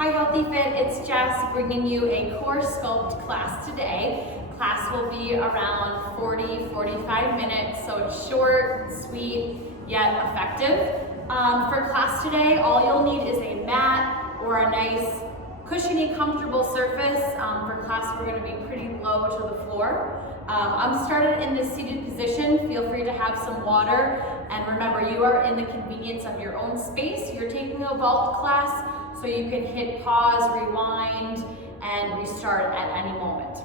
Hi Healthy Fit, it's Jess bringing you a core sculpt class today. Class will be around 40-45 minutes, so it's short, sweet, yet effective. For class today, all you'll need is a mat or a nice cushiony, comfortable surface. For class, we're going to be pretty low to the floor. I'm started in this seated position. Feel free to have some water. And remember, you are in the convenience of your own space. You're taking a vault class, so you can hit pause, rewind, and restart at any moment.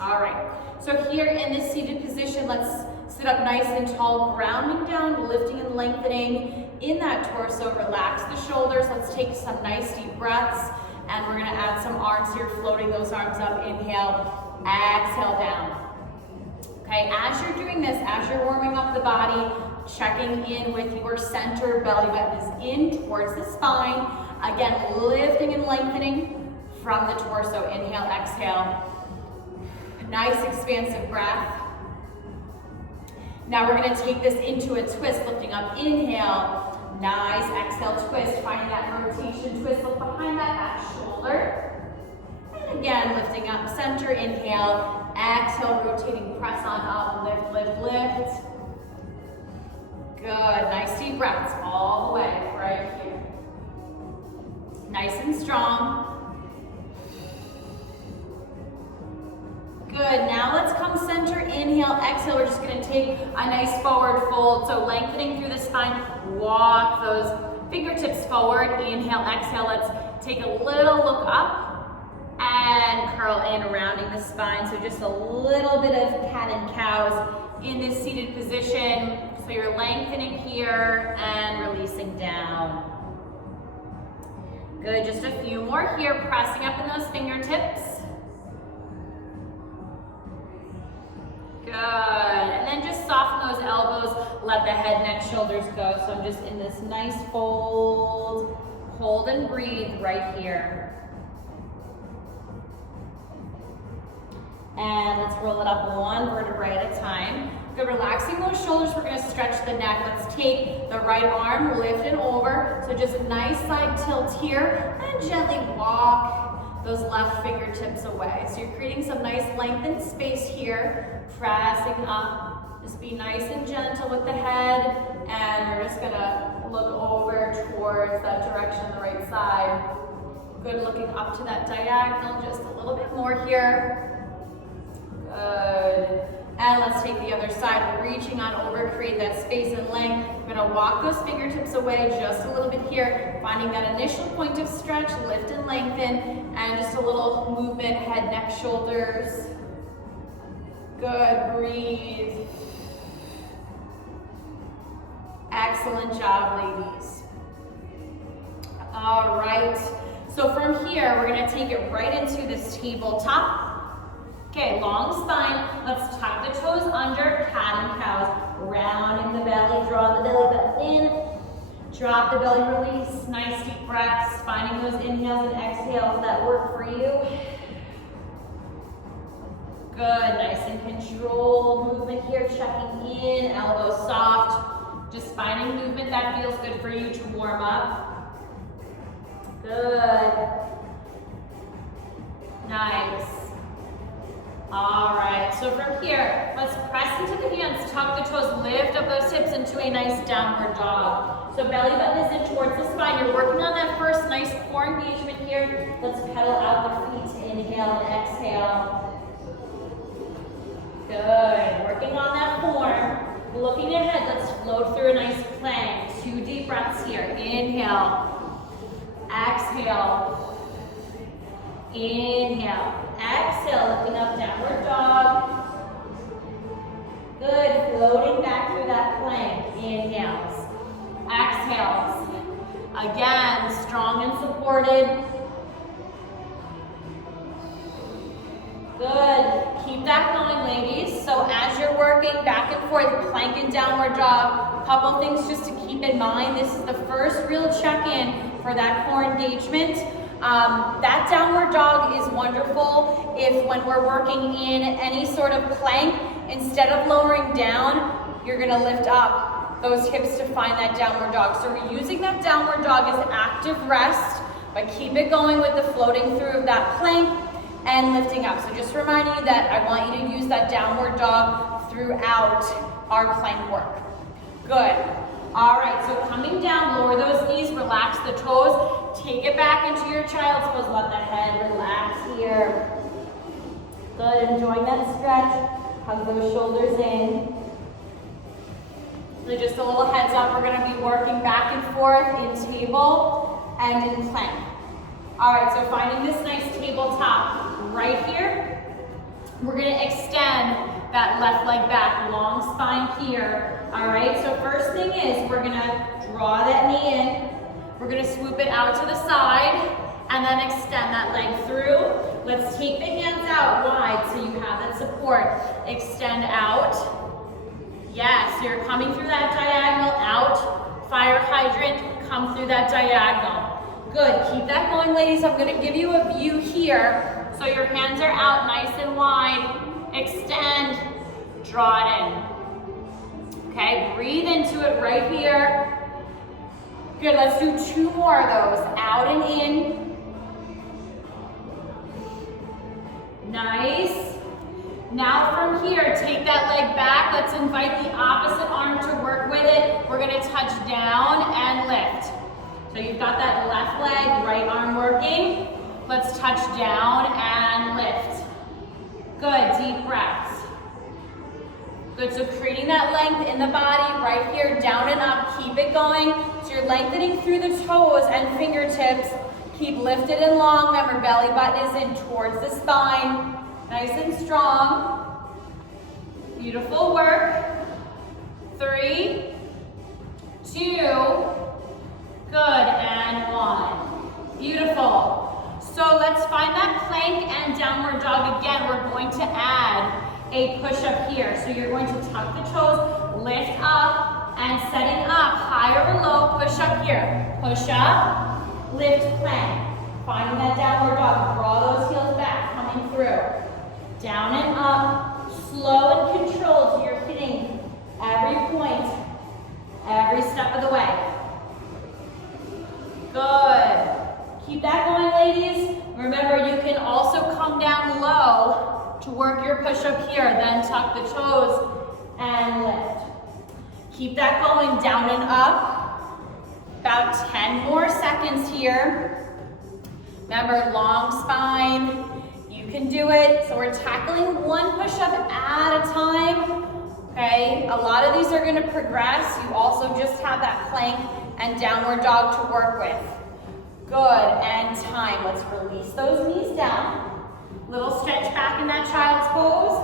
All right, so here in this seated position, let's sit up nice and tall, grounding down, lifting and lengthening in that torso. Relax the shoulders. Let's take some nice deep breaths, and we're gonna add some arms here, floating those arms up. Inhale, exhale down. Okay, as you're doing this, as you're warming up the body, checking in with your center, belly button is in towards the spine. Again, lifting and lengthening from the torso. Inhale, exhale. Nice expansive breath. Now we're gonna take this into a twist, lifting up, inhale. Nice, exhale, twist. Finding that rotation, twist, look behind that back shoulder. And again, lifting up, center, inhale. Exhale, rotating, press on up, lift, lift, lift. Good, nice deep breaths all the way, right here. Nice and strong. Good, now let's come center, inhale, exhale. We're just gonna take a nice forward fold. So lengthening through the spine, walk those fingertips forward. Inhale, exhale, let's take a little look up and curl in, rounding the spine. So just a little bit of cat and cows in this seated position. So you're lengthening here and releasing down. Good, just a few more here, pressing up in those fingertips. Good, and then just soften those elbows, let the head, neck, shoulders go. So I'm just in this nice fold, hold and breathe right here. And let's roll it up one vertebrae at a time. Good, relaxing those shoulders, we're gonna stretch the neck. Let's take the right arm, lift it over. So just a nice side tilt here, and gently walk those left fingertips away. So you're creating some nice lengthened space here, pressing up. Just be nice and gentle with the head, and we're just gonna look over towards that direction, the right side. Good, looking up to that diagonal, just a little bit more here. Good. And let's take the other side. We're reaching on over, create that space and length. We're gonna walk those fingertips away just a little bit here, finding that initial point of stretch, lift and lengthen, and just a little movement, head, neck, shoulders. Good, breathe. Excellent job, ladies. All right, so from here, we're gonna take it right into this tabletop. Okay, long spine, let's tuck the toes under, cat and cows, rounding the belly, draw the belly button in, drop the belly, release, nice deep breaths, finding those inhales and exhales that work for you. Good, nice and controlled movement here, checking in, elbows soft, just finding movement that feels good for you to warm up. Good, nice. All right, so from here, let's press into the hands, tuck the toes, lift up those hips into a nice downward dog. So belly button is in towards the spine. You're working on that first nice core engagement here. Let's pedal out the feet, inhale and exhale. Good, working on that form. Looking ahead, let's float through a nice plank. 2 deep breaths here. Inhale, exhale. Inhale, exhale, lifting up, downward dog. Good, floating back through that plank. Inhales, exhales. Again, strong and supported. Good, keep that going, ladies. So as you're working back and forth, plank and downward dog, a couple things just to keep in mind. This is the first real check-in for that core engagement. That downward dog is wonderful if when we're working in any sort of plank, instead of lowering down, you're gonna lift up those hips to find that downward dog. So we're using that downward dog as active rest But keep it going with the floating through of that plank and lifting up. So just reminding you that I want you to use that downward dog throughout our plank work. Good. All right, so coming down, lower those knees, relax the toes, take it back into your child's pose, let the head relax here. Good, enjoying that stretch, hug those shoulders in. So just a little heads up, we're gonna be working back and forth in table and in plank. All right, so finding this nice tabletop right here, we're gonna extend that left leg back, long spine here. All right, so first thing is we're gonna draw that knee in. We're gonna swoop it out to the side and then extend that leg through. Let's take the hands out wide so you have that support. Extend out. Yes, you're coming through that diagonal out. Fire hydrant, come through that diagonal. Good, keep that going, ladies. I'm gonna give you a view here. So your hands are out nice and wide. Extend, draw it in. Okay, breathe into it right here. Good, let's do 2 more of those. Out and in. Nice. Now from here, take that leg back. Let's invite the opposite arm to work with it. We're gonna touch down and lift. So you've got that left leg, right arm working. Let's touch down and lift. Good, deep breaths. Good, so creating that length in the body right here, down and up, keep it going. So you're lengthening through the toes and fingertips. Keep lifted and long, remember belly button is in towards the spine. Nice and strong. Beautiful work. 3, 2, good, and 1. Beautiful. So let's find that plank and downward dog again. We're going to add a push-up here. So you're going to tuck the toes, lift up, and setting up, high or low, push up here. Push up, lift, plank. Finding that downward dog, draw those heels back, coming through. Down and up, slow and controlled, so you're hitting every point, every step of the way. Good. Keep that going, ladies. Remember, you can also come down low to work your push-up here, then tuck the toes and lift. Keep that going, down and up. About 10 more seconds here. Remember, long spine. You can do it. So we're tackling one push-up at a time. Okay, a lot of these are going to progress. You also just have that plank and downward dog to work with. Good, and time. Let's release those knees down. Little stretch back in that child's pose.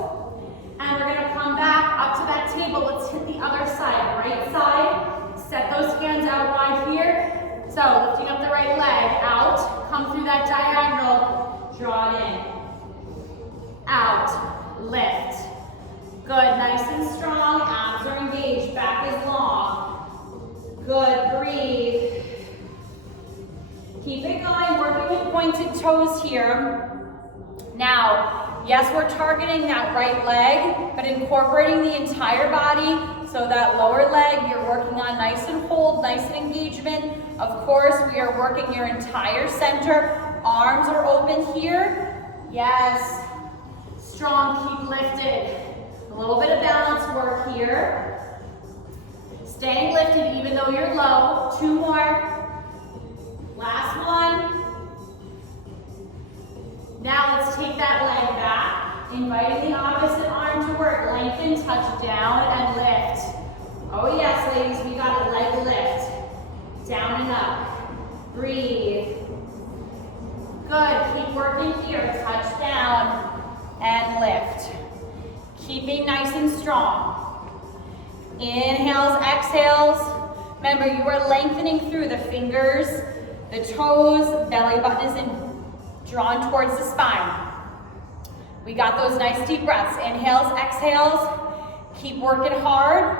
And we're gonna come back up to that table. Let's hit the other side, right side. Set those hands out wide here. So lifting up the right leg, out, come through that diagonal, draw it in. Out, lift. Good, nice and strong, abs are engaged, back is long. Good, breathe. Keep it going, working with pointed toes here. Now, yes, we're targeting that right leg, but incorporating the entire body. So that lower leg, you're working on nice and hold, nice and engagement. Of course, we are working your entire center. Arms are open here. Yes, strong, keep lifted. A little bit of balance work here. Staying lifted even though you're low. 2 more. Last one. Now let's take that leg back, inviting the opposite arm to work. Lengthen, touch down and lift. Oh yes, ladies, we got a leg lift. Down and up. Breathe. Good, keep working here. Touch down and lift. Keeping nice and strong. Inhales, exhales. Remember, you are lengthening through the fingers, the toes, belly button is drawn towards the spine. We got those nice deep breaths. Inhales, exhales. Keep working hard.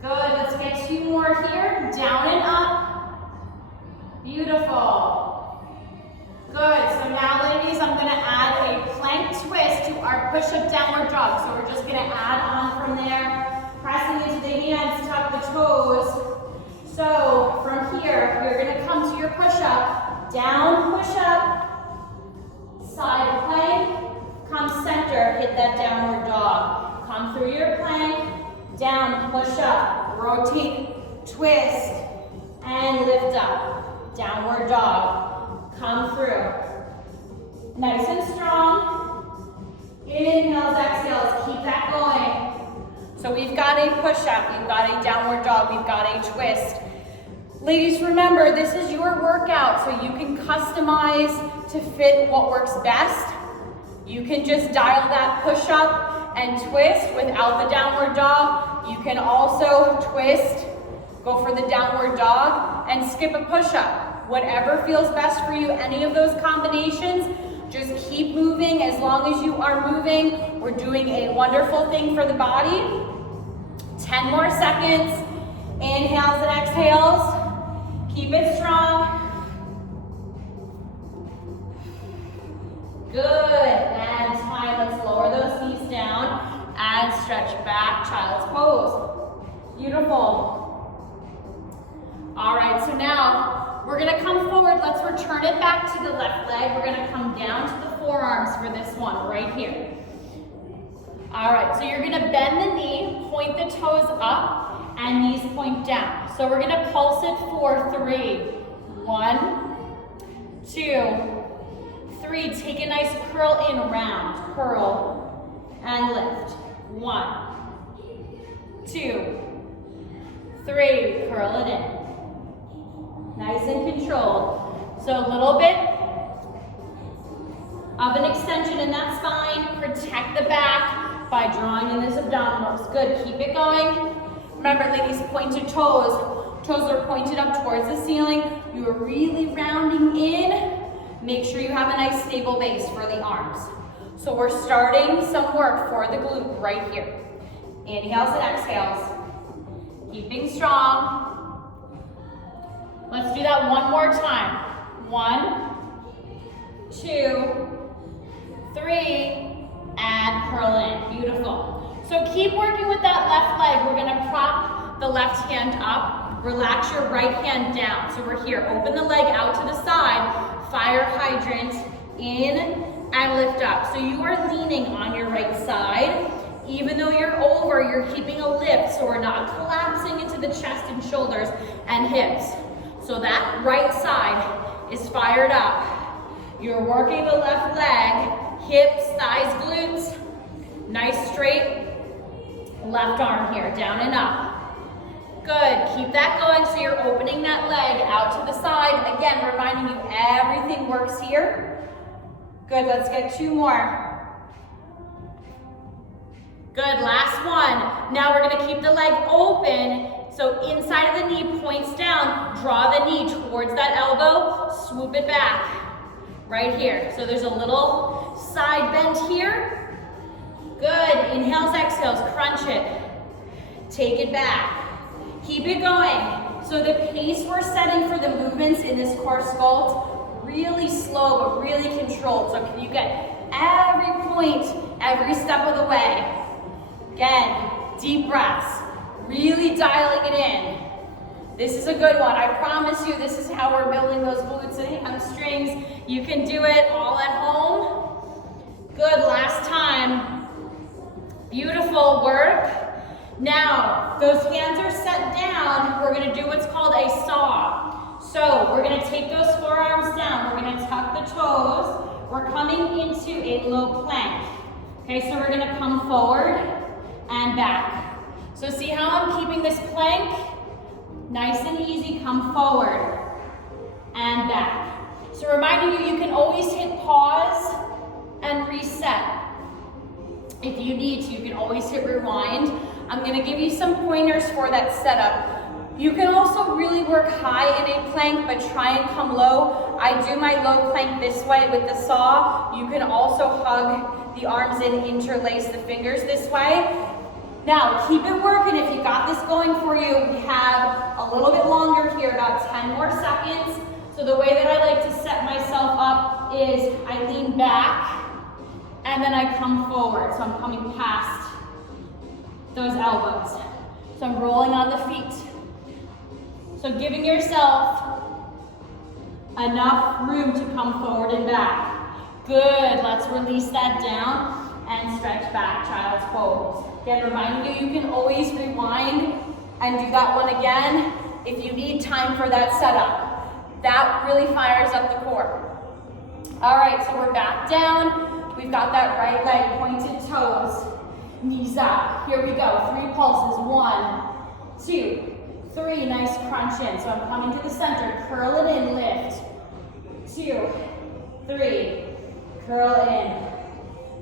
Good, let's get 2 more here. Down and up. Beautiful. Good, so now ladies, I'm gonna add a plank twist to our push-up downward dog. So we're just gonna add on from there. Pressing into the hands, tuck the toes. So from here, you're gonna come to your push-up, down, push-up, side plank, come center, hit that downward dog. Come through your plank, down, push up, rotate, twist, and lift up. Downward dog, come through. Nice and strong. Inhales, exhales, keep that going. So we've got a push-up, we've got a downward dog, we've got a twist. Ladies, remember, this is your workout, so you can customize to fit what works best. You can just dial that push-up and twist without the downward dog. You can also twist, go for the downward dog, and skip a push-up. Whatever feels best for you, any of those combinations, just keep moving. As long as you are moving, we're doing a wonderful thing for the body. 10 more seconds. Inhales and exhales. Keep it strong. Good, and time, let's lower those knees down and stretch back, child's pose. Beautiful. All right, so now we're gonna come forward, let's return it back to the left leg. We're gonna come down to the forearms for this one, right here. All right, so you're gonna bend the knee, point the toes up, and knees point down. So we're gonna pulse it for 3. 1, 2, 3, take a nice curl in, round, curl, and lift. 1, 2, 3, curl it in. Nice and controlled. So a little bit of an extension in that spine. Protect the back by drawing in those abdominals. Good, keep it going. Remember, ladies, pointed toes. Toes are pointed up towards the ceiling. You are really rounding in. Make sure you have a nice stable base for the arms. So we're starting some work for the glute right here. Inhales and exhales. Keeping strong. Let's do that one more time. 1, 2, 3, and curl in. Beautiful. So keep working with that left leg. We're gonna prop the left hand up. Relax your right hand down. So we're here. Open the leg out to the side. Fire hydrant, in and lift up. So you are leaning on your right side. Even though you're over, you're keeping a lift, so we're not collapsing into the chest and shoulders and hips. So that right side is fired up. You're working the left leg, hips, thighs, glutes. Nice straight left arm here, down and up. Good, keep that going so you're opening that leg out to the side. Again, reminding you everything works here. Good, let's get 2 more. Good, last one. Now we're gonna keep the leg open. So inside of the knee points down, draw the knee towards that elbow, swoop it back, right here. So there's a little side bend here. Good, inhales, exhales, crunch it. Take it back. Keep it going. So the pace we're setting for the movements in this core sculpt, really slow but really controlled. So you get every point, every step of the way. Again, deep breaths, really dialing it in. This is a good one. I promise you this is how we're building those glutes and hamstrings. You can do it all at home. Good, last time. Beautiful work. Now, those hands are set down. We're gonna do what's called a saw. So we're gonna take those forearms down. We're gonna tuck the toes. We're coming into a low plank. Okay, so we're gonna come forward and back. So see how I'm keeping this plank? Nice and easy, come forward and back. So reminding you, you can always hit pause and reset. If you need to, you can always hit rewind. I'm gonna give you some pointers for that setup. You can also really work high in a plank, but try and come low. I do my low plank this way with the saw. You can also hug the arms in, interlace the fingers this way. Now, keep it working. If you got this going for you, we have a little bit longer here, about 10 more seconds. So the way that I like to set myself up is I lean back and then I come forward. So I'm coming past those elbows. So I'm rolling on the feet. So giving yourself enough room to come forward and back. Good, let's release that down and stretch back, child's pose. Again, reminding you, you can always rewind and do that one again if you need time for that setup. That really fires up the core. All right, so we're back down. We've got that right leg, pointed toes, knees up. Here we go, 3 pulses, 1, 2, 3, nice crunch in. So I'm coming to the center, curl it in, lift. 2, 3, curl in.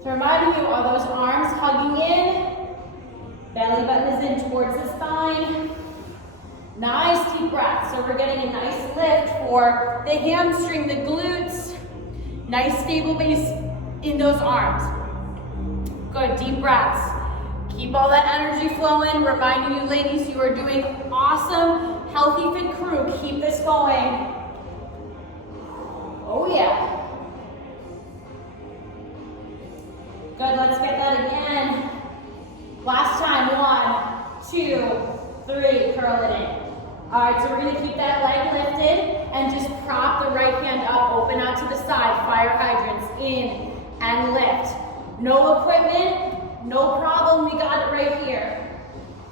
So reminding you, are those arms hugging in? Belly button is in towards the spine. Nice deep breath. So we're getting a nice lift for the hamstring, the glutes. Nice stable base in those arms. Good, deep breaths. Keep all that energy flowing. Reminding you, ladies, you are doing awesome. Healthy fit crew. Keep this going. Oh yeah. Good, let's get that again. Last time, 1, 2, 3, curl it in. All right, so we're gonna keep that leg lifted and just prop the right hand up, open out to the side, fire hydrants, in and lift. No equipment, no problem, we got it right here.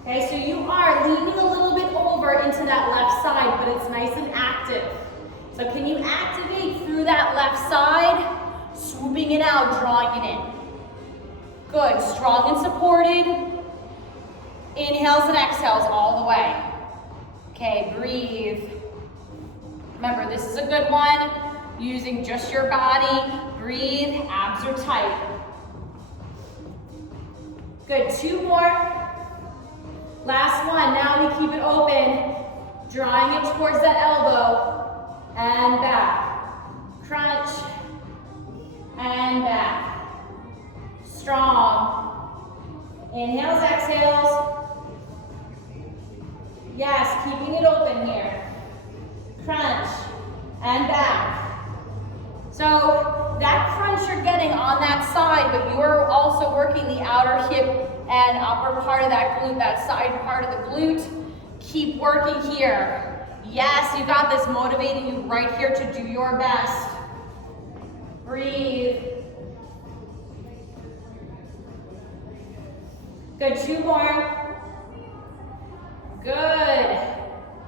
Okay, so you are leaning a little bit over into that left side, but it's nice and active. So can you activate through that left side, swooping it out, drawing it in. Good, strong and supported. Inhales and exhales all the way. Okay, breathe. Remember, this is a good one. Using just your body. Breathe, abs are tight. Good, 2 more. Last one, now we keep it open. Drawing it towards that elbow. And back. Crunch. And back. Strong. Inhales, exhales. Yes, keeping it open here. Crunch and back. So that crunch you're getting on that side, but you are also working the outer hip and upper part of that glute, that side part of the glute. Keep working here. Yes, you got this, motivating you right here to do your best. Breathe. Good, 2 more. Good.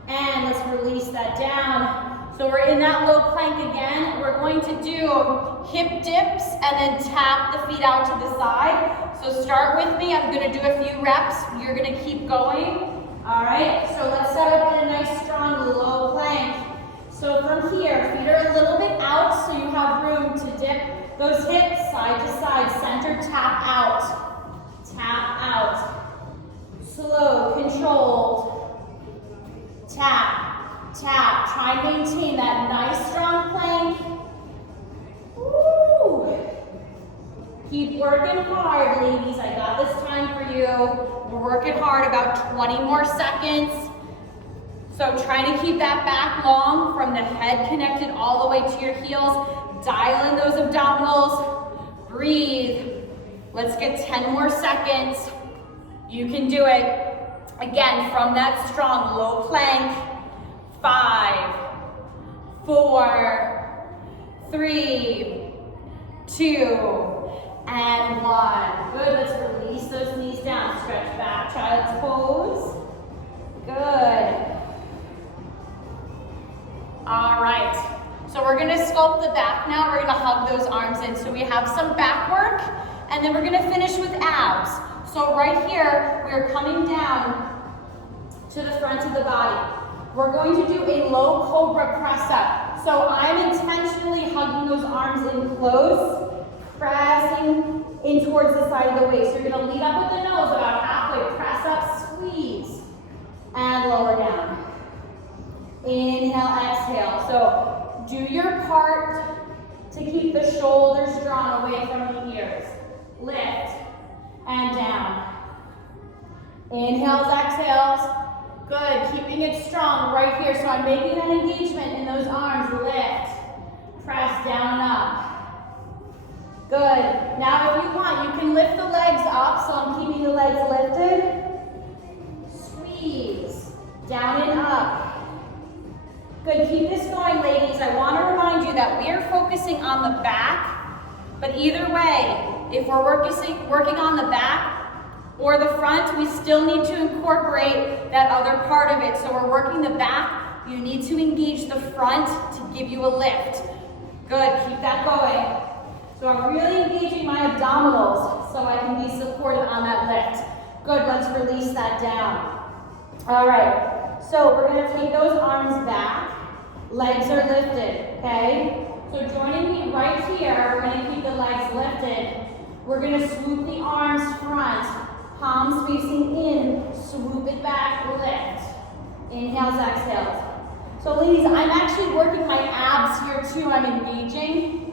And let's release that down. So we're in that low plank again. We're going to do hip dips and then tap the feet out to the side. So start with me. I'm going to do a few reps. You're going to keep going. All right. So let's set up in a nice strong low plank. So from here, feet are a little bit out so you have room to dip those hips side to side. Center, tap out. Tap out. Slow, controlled. Tap, tap. Try and maintain that nice strong plank. Woo. Keep working hard, ladies. I got this time for you. We're working hard, about 20 more seconds. So trying to keep that back long from the head connected all the way to your heels. Dial in those abdominals. Breathe. Let's get 10 more seconds. You can do it. Again, from that strong low plank. 5, 4, 3, 2, and 1. Good, let's release those knees down. Stretch back, child's pose. Good. All right, so we're gonna sculpt the back now. We're gonna hug those arms in. So we have some back work, and then we're gonna finish with abs. So right here, we're coming down to the front of the body. We're going to do a low cobra press up. So I'm intentionally hugging those arms in close, pressing in towards the side of the waist. You're gonna lead up with the nose about halfway, press up, squeeze, and lower down. Inhale, exhale. So do your part to keep the shoulders drawn away from the ears. Lift and down. Inhales, exhales. Good, keeping it strong right here. So I'm making that engagement in those arms. Lift, press down and up. Good. Now if you want, you can lift the legs up. So I'm keeping the legs lifted. Squeeze, down and up. we are focusing on the back, but either way, if we're working on the back or the front, we still need to incorporate that other part of it. So we're working the back, you need to engage the front to give you a lift. Good, keep that going. So I'm really engaging my abdominals so I can be supported on that lift. Good, let's release that down. All right, so we're gonna take those arms back, legs are lifted, okay? So joining me right here, we're gonna keep the legs lifted. We're gonna swoop the arms front, palms facing in, swoop it back, lift. Inhales, exhales. So ladies, I'm actually working my abs here too. I'm engaging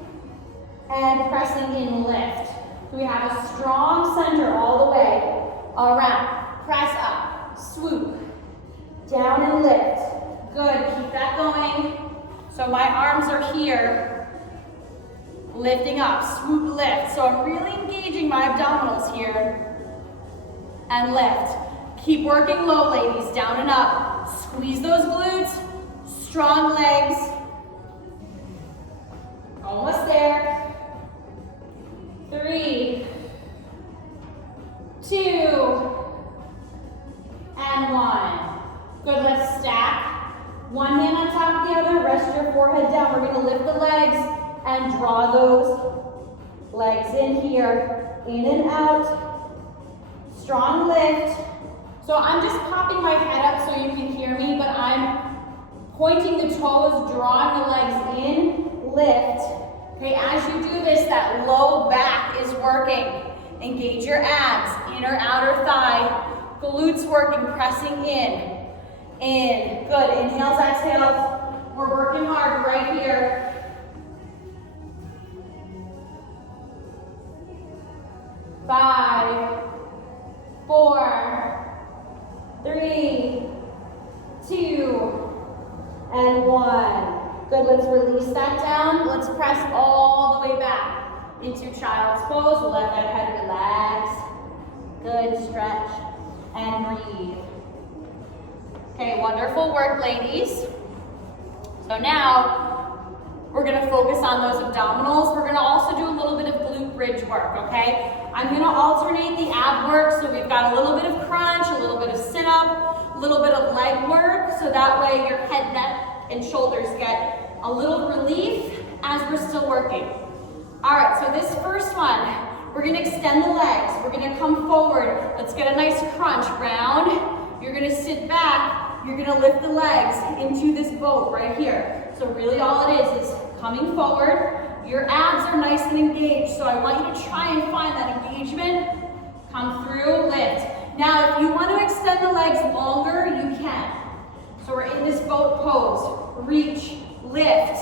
and pressing in, lift. So we have a strong center all the way around. Press up, swoop, down and lift. Good, keep that going. So my arms are here, lifting up, swoop, lift. So I'm really engaging my abdominals here. And lift. Keep working low, ladies, down and up. Squeeze those glutes, strong legs. Almost there. 3, 2, and 1. Good, let's stack. One hand on top of the other, rest your forehead down. We're gonna lift the legs and draw those legs in here, in and out. Strong lift. So I'm just popping my head up so you can hear me, but I'm pointing the toes, drawing the legs in, lift. Okay, as you do this, that low back is working. Engage your abs, inner, outer thigh, glutes working, pressing in. Good, inhales, exhales. We're working hard right here. 5, 4, 3, 2, and 1. Good, let's release that down. Let's press all the way back into child's pose. We'll let that head relax. Good, stretch and breathe. Okay, wonderful work, ladies. So now we're gonna focus on those abdominals. We're gonna also do a little bit of glute bridge work, okay? I'm gonna alternate the ab work, so we've got a little bit of crunch, a little bit of sit-up, a little bit of leg work, so that way your head, neck, and shoulders get a little relief as we're still working. All right, so this first one, we're gonna extend the legs. We're gonna come forward. Let's get a nice crunch, round. You're gonna sit back. You're gonna lift the legs into this boat right here. So really all it is coming forward. Your abs are nice and engaged, so I want you to try and find that engagement. Come through, lift. Now, if you want to extend the legs longer, you can. So we're in this boat pose. Reach, lift.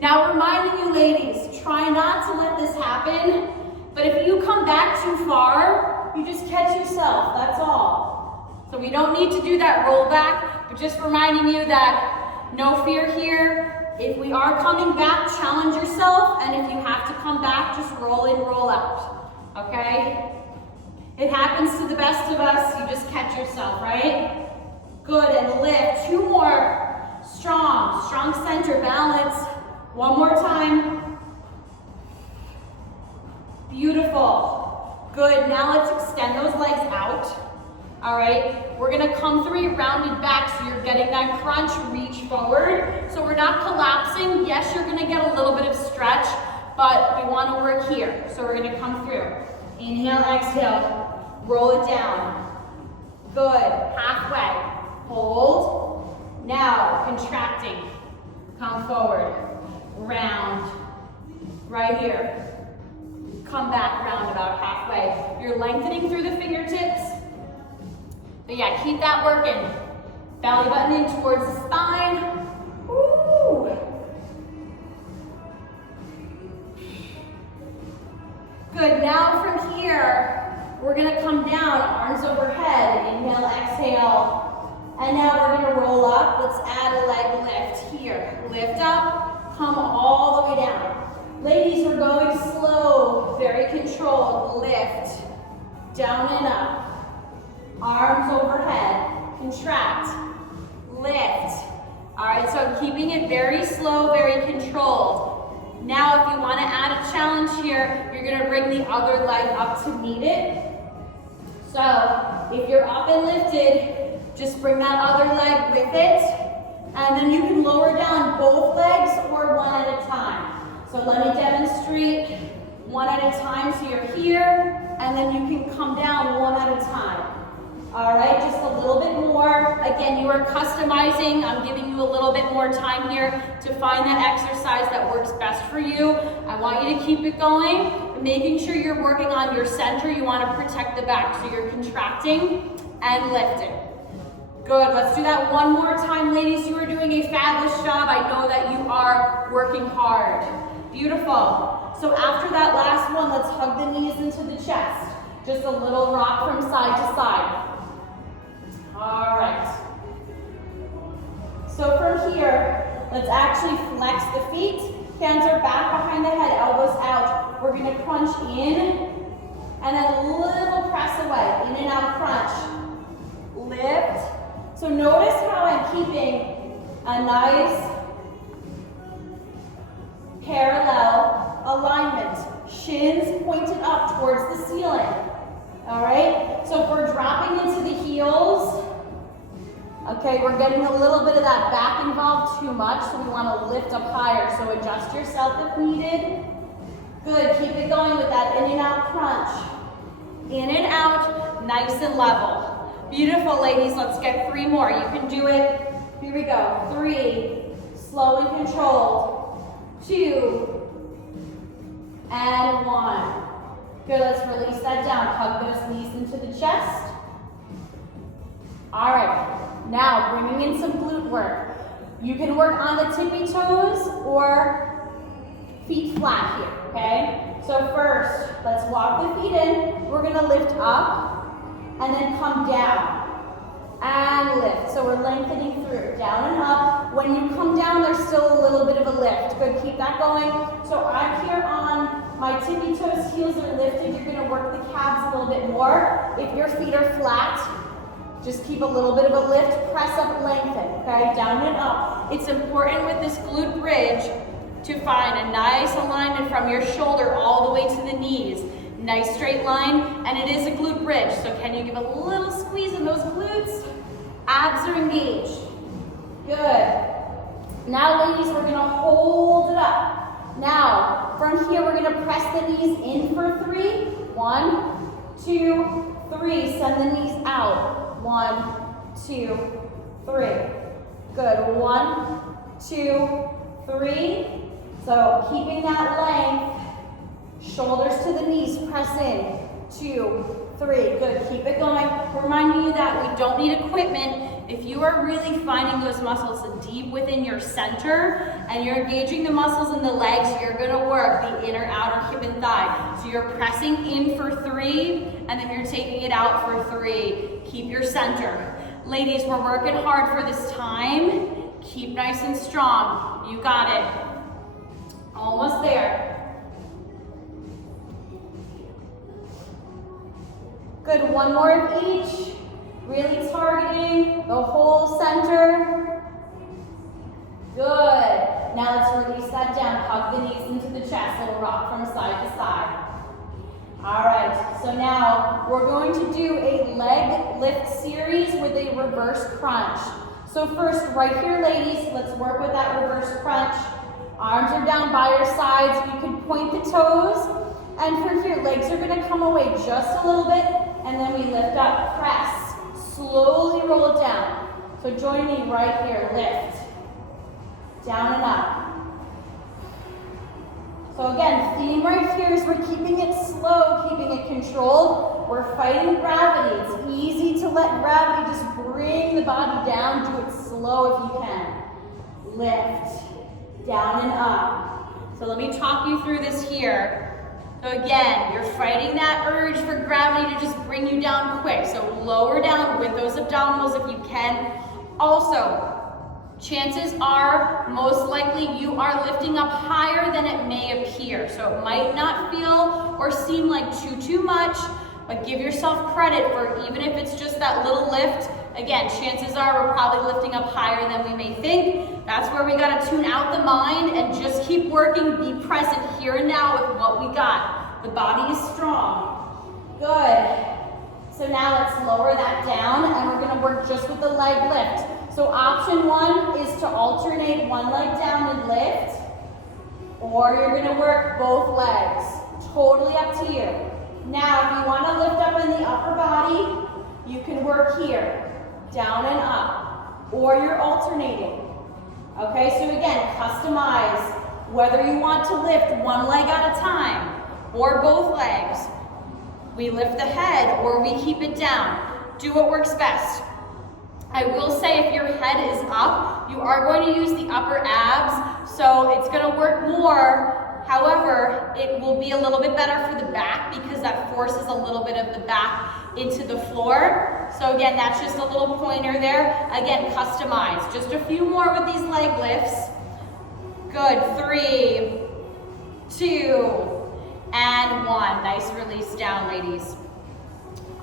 Now, reminding you ladies, try not to let this happen, but if you come back too far, you just catch yourself, that's all. So we don't need to do that roll back, but just reminding you that no fear here. If we are coming back, challenge yourself, and if you have to come back, just roll in, roll out, okay? It happens to the best of us, you just catch yourself, right? Good, and lift, 2 more. Strong, strong center, balance. 1 more time. Beautiful. Good, now let's extend those legs out. All right, we're gonna come through rounded back, so you're getting that crunch, reach forward. So we're not collapsing. Yes, you're gonna get a little bit of stretch, but we wanna work here. So we're gonna come through. Inhale, exhale, roll it down. Good, halfway, hold. Now, contracting, come forward, round, right here. Come back round about halfway. You're lengthening through the fingertips. But yeah, keep that working. Belly button in towards the spine. Woo. Good, now from here, we're gonna come down, arms overhead. Inhale, exhale. And now we're gonna roll up. Let's add a leg lift here. Lift up, come all the way down. Ladies, we're going slow, very controlled. Lift, down and up. Arms overhead, contract, lift, All right, so keeping it very slow, very controlled. Now, if you want to add a challenge here, you're going to bring the other leg up to meet it. So, if you're up and lifted, just bring that other leg with it, and then you can lower down both legs or one at a time. So let me demonstrate one at a time. So you're here, and then you can come down one at a time. All right, just a little bit more. Again, you are customizing. I'm giving you a little bit more time here to find that exercise that works best for you. I want you to keep it going, making sure you're working on your center. You want to protect the back, so you're contracting and lifting. Good, let's do that one more time, ladies. You are doing a fabulous job. I know that you are working hard. Beautiful. So after that last one, let's hug the knees into the chest. Just a little rock from side to side. All right. So from here, let's actually flex the feet. Hands are back behind the head, elbows out. We're going to crunch in, and then a little press away. In and out crunch. Lift. So notice how I'm keeping a nice parallel alignment. Shins pointed up towards the ceiling. All right? So if we're dropping into the heels, okay, we're getting a little bit of that back involved too much, so we want to lift up higher. So adjust yourself if needed. Good, keep it going with that in and out crunch. In and out, nice and level. Beautiful, ladies, let's get 3 more. You can do it. Here we go. 3, slow and controlled. 2, and 1. Good, let's release that down. Hug those knees into the chest. All right, now bringing in some glute work. You can work on the tippy toes or feet flat here, okay? So first, let's walk the feet in. We're gonna lift up and then come down and lift. So we're lengthening through, down and up. When you come down, there's still a little bit of a lift. Good, keep that going. So I'm here on my tippy toes, heels are lifted. You're gonna work the calves a little bit more. If your feet are flat, just keep a little bit of a lift, press up, lengthen, okay? Down and up. It's important with this glute bridge to find a nice alignment from your shoulder all the way to the knees. Nice straight line, and it is a glute bridge. So can you give a little squeeze in those glutes? Abs are engaged. Good. Now, ladies, we're gonna hold it up. Now, from here, we're gonna press the knees in for 3. 1, 2, 3. Send the knees out. 1, 2, 3. Good. 1, 2, 3. So keeping that length. Shoulders to the knees, press in. 2, 3. Good. Keep it going. Reminding you that we don't need equipment. If you are really finding those muscles deep within your center and you're engaging the muscles in the legs, you're going to work the inner outer hip and thigh. So you're pressing in for 3 and then you're taking it out for 3. Keep your center. Ladies, we're working hard for this time. Keep nice and strong. You got it. Almost there. Good, 1 more of each. Really targeting the whole center. Good. Now let's release that down. Hug the knees into the chest. Little rock from side to side. All right, so now we're going to do a leg lift series with a reverse crunch. So first, right here, ladies, let's work with that reverse crunch. Arms are down by your sides. You can point the toes. And from here, legs are gonna come away just a little bit, and then we lift up, press. Slowly roll it down. So join me right here, lift. Down and up. So again, theme right here is we're keeping it slow, keeping it controlled. We're fighting gravity. It's easy to let gravity just bring the body down. Do it slow if you can. Lift, down and up. So let me talk you through this here. So again, you're fighting that urge for gravity to just bring you down quick. So lower down with those abdominals if you can. Also, chances are, most likely, you are lifting up higher than it may appear. So it might not feel or seem like too much, but give yourself credit for even if it's just that little lift, Again, chances are we're probably lifting up higher than we may think. That's where we gotta tune out the mind and just keep working, be present here and now with what we got. The body is strong. Good. So now let's lower that down and we're gonna work just with the leg lift. So option one is to alternate one leg down and lift, or you're gonna work both legs. Totally up to you. Now, if you wanna lift up in the upper body, you can work here, down and up, or you're alternating. Okay, so again, customize whether you want to lift one leg at a time or both legs. We lift the head or we keep it down. Do what works best. I will say if your head is up, you are going to use the upper abs, so it's going to work more. However, it will be a little bit better for the back because that forces a little bit of the back into the floor. So again, that's just a little pointer there. Again, customize. Just a few more with these leg lifts. Good. 3, 2, and 1. Nice release down, ladies.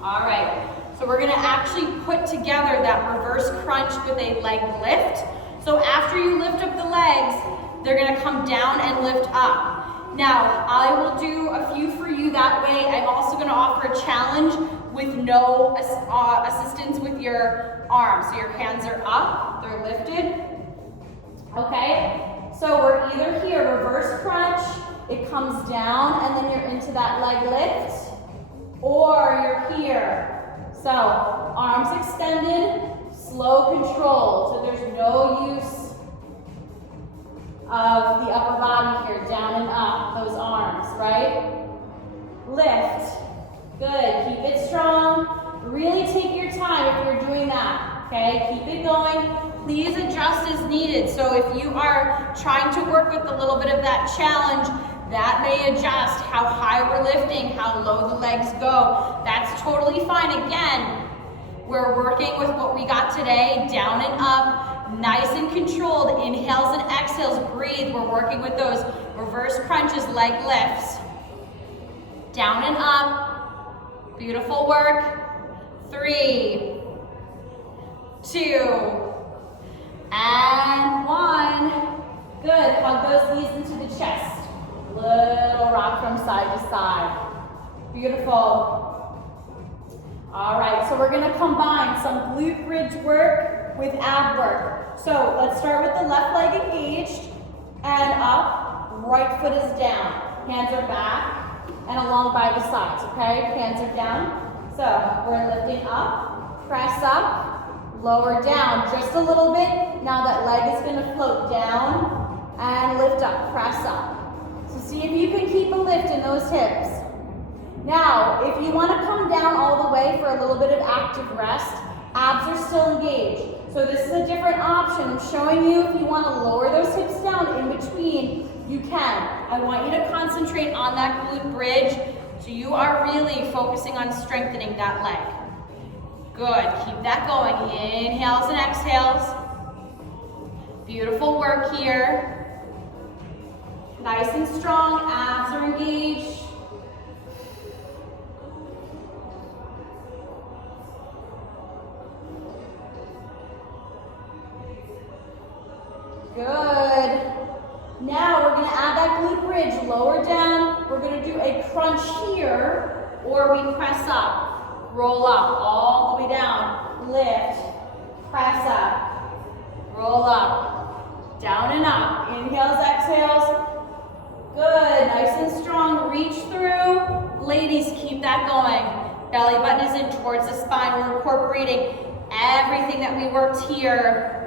All right. So we're gonna actually put together that reverse crunch with a leg lift. So after you lift up the legs, they're gonna come down and lift up. Now, I will do a few for you that way. I'm also gonna offer a challenge with no assistance with your arms. So your hands are up, they're lifted. Okay, so we're either here, reverse crunch, it comes down and then you're into that leg lift, or you're here. So, arms extended, slow control. So there's no use of the upper body here, down and up, those arms, right? Lift. Good, keep it strong. Really take your time if you're doing that, okay? Keep it going. Please adjust as needed. So if you are trying to work with a little bit of that challenge, that may adjust how high we're lifting, how low the legs go. That's totally fine. Again, we're working with what we got today, down and up, nice and controlled. Inhales and exhales, breathe. We're working with those reverse crunches, leg lifts. Down and up, beautiful work. 3, 2, and 1. Good, hug those knees into the chest. Little rock from side to side. Beautiful. All right, so we're gonna combine some glute bridge work with ab work. So let's start with the left leg engaged and up, right foot is down. Hands are back and along by the sides, okay? Hands are down. So we're lifting up, press up, lower down just a little bit. Now that leg is gonna float down and lift up, press up. So see if you can keep a lift in those hips. Now, if you want to come down all the way for a little bit of active rest, abs are still engaged. So this is a different option. I'm showing you if you want to lower those hips down in between, you can. I want you to concentrate on that glute bridge so you are really focusing on strengthening that leg. Good, keep that going. Inhales and exhales. Beautiful work here. Nice and strong, abs are engaged. Good. Now we're going to add that glute bridge, lower down. We're going to do a crunch here, or we press up, roll up, all the way down, lift, press up, roll up, down and up. Inhales, exhales. Good, nice and strong, reach through. Ladies, keep that going. Belly button is in towards the spine. We're incorporating everything that we worked here.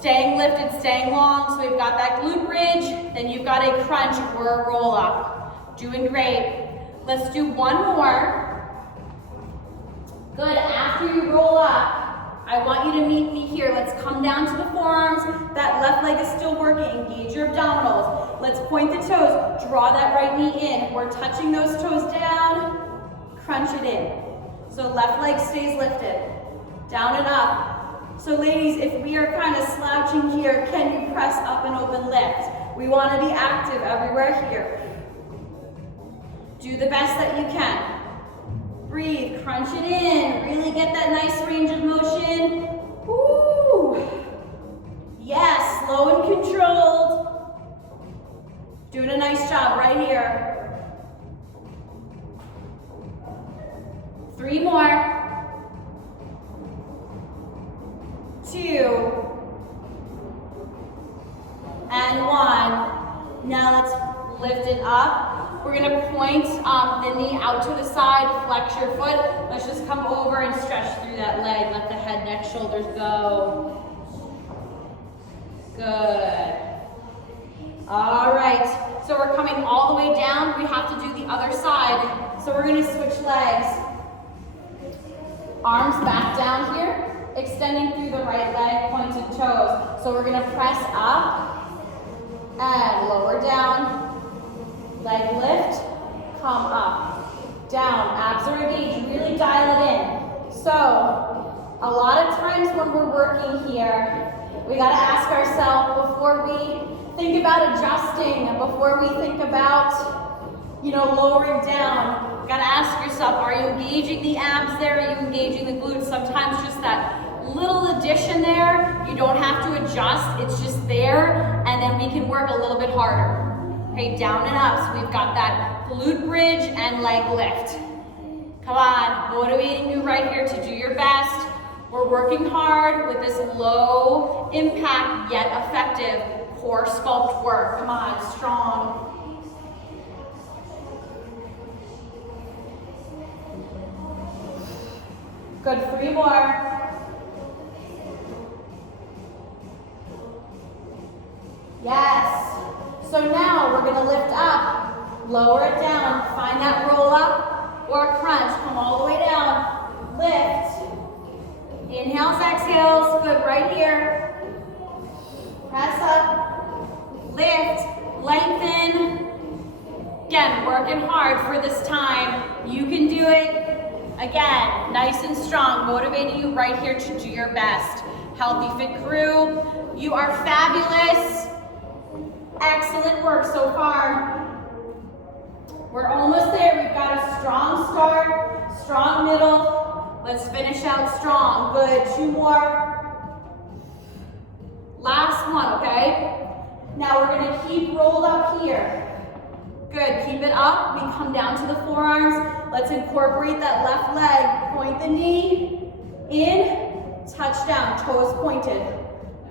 Staying lifted, staying long. So we've got that glute bridge, then you've got a crunch or a roll up. Doing great. Let's do one more. Good, after you roll up, I want you to meet me here. Let's come down to the forearms. That left leg is still working. Engage your abdominals. Let's point the toes. Draw that right knee in. We're touching those toes down. Crunch it in. So left leg stays lifted. Down and up. So ladies, if we are kind of slouching here, can you press up and open lift? We want to be active everywhere here. Do the best that you can. Breathe, crunch it in. Really get that nice range of motion. Woo. Yes, slow and controlled. Doing a nice job right here. 3 more. 2. And 1. Now let's lift it up. We're gonna point the knee out to the side, flex your foot. Let's just come over and stretch through that leg. Let the head, neck, shoulders go. Good. All right, so we're coming all the way down. We have to do the other side. So we're gonna switch legs. Arms back down here, extending through the right leg, pointed toes. So we're gonna press up and lower down. Leg lift, come up, down, abs are engaged, really dial it in. So, a lot of times when we're working here, we gotta ask ourselves before we think about adjusting, before we think about, lowering down, you gotta ask yourself, are you engaging the abs there? Are you engaging the glutes? Sometimes just that little addition there, you don't have to adjust, it's just there, and then we can work a little bit harder. Okay, down and up, so we've got that glute bridge and leg lift. Come on, motivating you right here to do your best. We're working hard with this low impact yet effective core sculpt work. Come on, strong. Good, 3 more. Yes. So now we're gonna lift up, lower it down, find that roll up or crunch, come all the way down, lift, inhales, exhales, good, right here, press up, lift, lengthen, again, working hard for this time, you can do it, again, nice and strong, motivating you right here to do your best. Healthy Fit crew, you are fabulous. Excellent work so far. We're almost there. We've got a strong start, strong middle. Let's finish out strong. Good, 2 more. Last one, okay? Now we're gonna keep rolled up here. Good, keep it up. We come down to the forearms. Let's incorporate that left leg. Point the knee, in, touch down, toes pointed.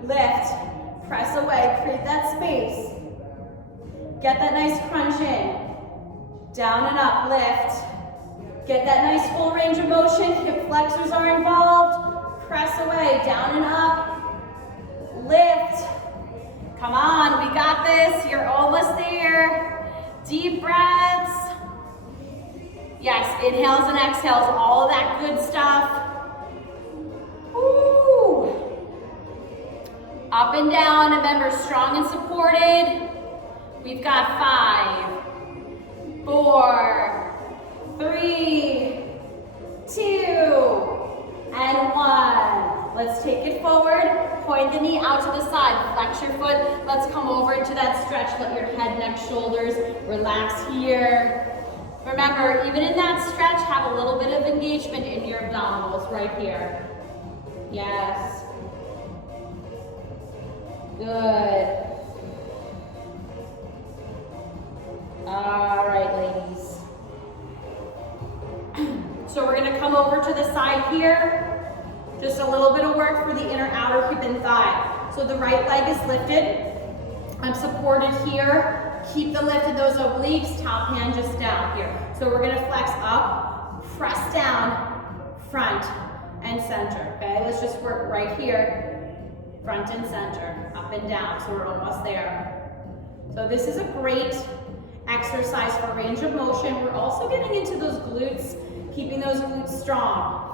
Lift, press away, create that space. Get that nice crunch in. Down and up, lift. Get that nice full range of motion. Hip flexors are involved. Press away, down and up. Lift. Come on, we got this. You're almost there. Deep breaths. Yes, inhales and exhales, all of that good stuff. Woo. Up and down, remember, strong and supported. We've got 5, 4, 3, 2, and 1. Let's take it forward. Point the knee out to the side. Flex your foot. Let's come over into that stretch. Let your head, neck, shoulders relax here. Remember, even in that stretch, have a little bit of engagement in your abdominals right here. Yes. Good. All right, ladies. So we're gonna come over to the side here. Just a little bit of work for the inner outer hip and thigh. So the right leg is lifted. I'm supported here. Keep the lift in those obliques, top hand just down here. So we're gonna flex up, press down, front and center, okay? Let's just work right here, front and center, up and down, so we're almost there. So this is a great exercise for range of motion. We're also getting into those glutes, keeping those glutes strong.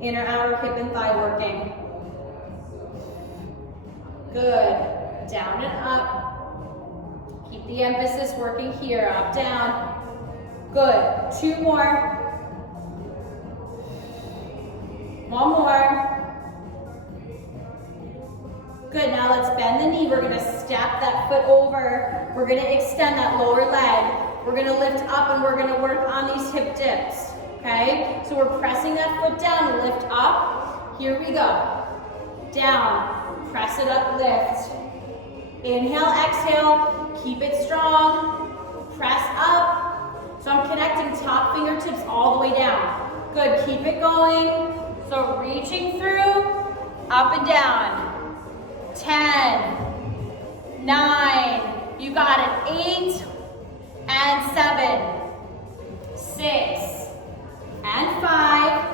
Inner, outer, hip and thigh working. Good, down and up. Keep the emphasis working here, up, down. Good, 2 more. 1 more. Good, now let's bend the knee. We're gonna step that foot over. We're gonna extend that lower leg. We're gonna lift up and we're gonna work on these hip dips. okay? So we're pressing that foot down, lift up. Here we go. Down, press it up, lift. Inhale, exhale, keep it strong. Press up. So I'm connecting top fingertips all the way down. Good, keep it going. So reaching through, up and down. 10, 9, you got it. 8 and 7, 6 and 5.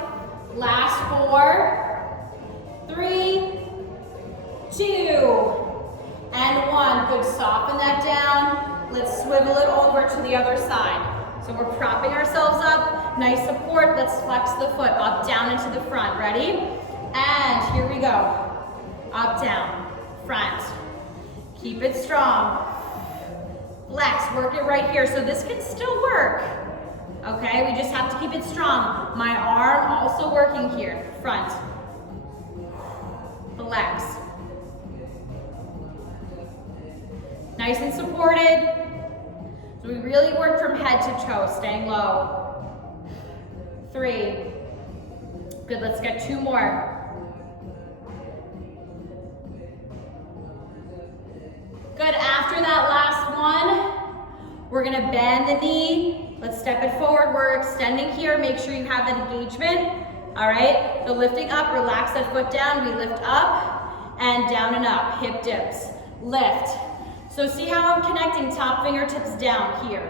Last 4, 3, 2 and 1. Good, soften that down. Let's swivel it over to the other side. So we're propping ourselves up, nice support. Let's flex the foot up, down into the front. Ready? And here we go. Up, down, front. Keep it strong. Flex, work it right here. So this can still work. Okay, we just have to keep it strong. My arm also working here. Front. Flex. Nice and supported. So we really work from head to toe, staying low. 3. Good, let's get 2 more. Good, after that last one, we're gonna bend the knee. Let's step it forward. We're extending here. Make sure you have that engagement. All right, so lifting up, relax that foot down. We lift up and down and up, hip dips. Lift. So see how I'm connecting top fingertips down here.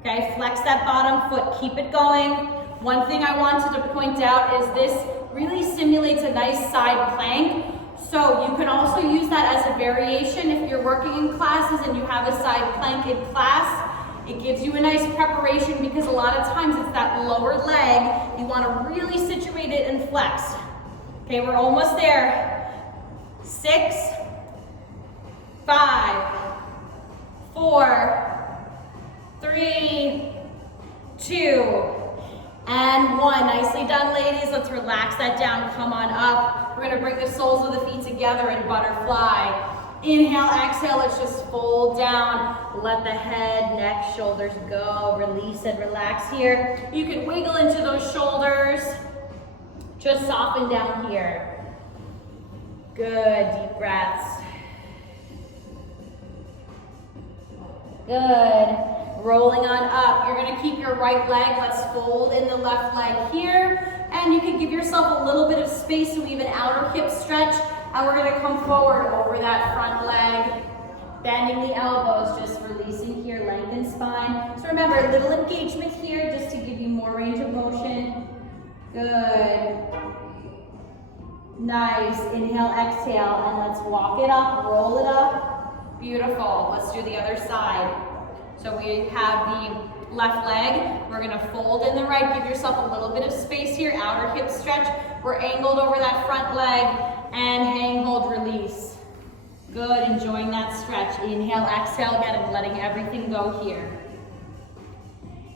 Okay, flex that bottom foot, keep it going. One thing I wanted to point out is this really simulates a nice side plank. So you can also use that as a variation if you're working in classes and you have a side plank in class. It gives you a nice preparation because a lot of times it's that lower leg. You want to really situate it and flex. Okay, we're almost there. 6, 5, 4, 3, 2, and 1. Nicely done, ladies. Let's relax that down. Come on up. We're going to bring the soles of the feet together in butterfly. Inhale, exhale. Let's just fold down. Let the head, neck, shoulders go. Release and relax here. You can wiggle into those shoulders. Just soften down here. Good. Deep breaths. Good. Rolling on up. You're going to keep your right leg. Let's fold in the left leg here. And you can give yourself a little bit of space so we have an outer hip stretch. And we're going to come forward over that front leg. Bending the elbows, just releasing here, lengthen spine. So remember, a little engagement here just to give you more range of motion. Good. Nice. Inhale, exhale, and let's walk it up, roll it up. Beautiful. Let's do the other side. So we have the left leg. We're going to fold in the right. Give yourself a little bit of space here, outer hip stretch. We're angled over that front leg and hang, hold, release. Good, enjoying that stretch. Inhale, exhale, again, letting everything go here.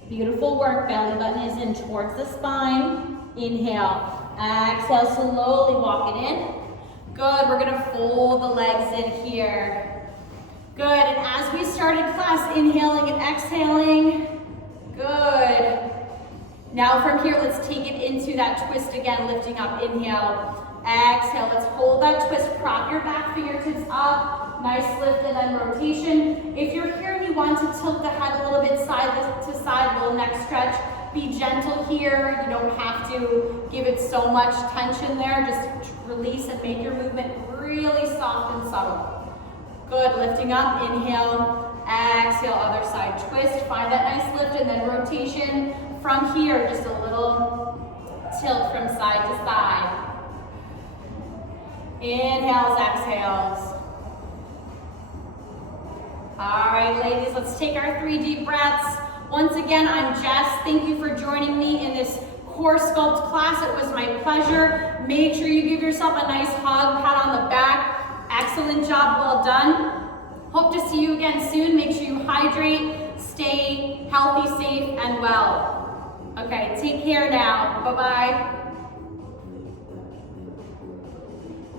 Beautiful work. Belly button is in towards the spine. Inhale, exhale, slowly walk it in. Good, we're gonna fold the legs in here. Good, and as we started class, inhaling and exhaling. Good. Now from here, let's take it into that twist again, lifting up, inhale. Exhale, let's hold that twist, prop your back fingertips up, nice lift and then rotation. If you're here and you want to tilt the head a little bit side to side, little neck stretch, be gentle here. You don't have to give it so much tension there, just release and make your movement really soft and subtle. Good, lifting up, inhale, exhale, other side twist, find that nice lift and then rotation. From here, just a little tilt from side to side. Inhales, exhales. All right, ladies, let's take our 3 deep breaths. Once again, I'm Jess. Thank you for joining me in this core sculpt class. It was my pleasure. Make sure you give yourself a nice hug, pat on the back. Excellent job, well done. Hope to see you again soon. Make sure you hydrate, stay healthy, safe, and well. Okay, take care now. Bye-bye.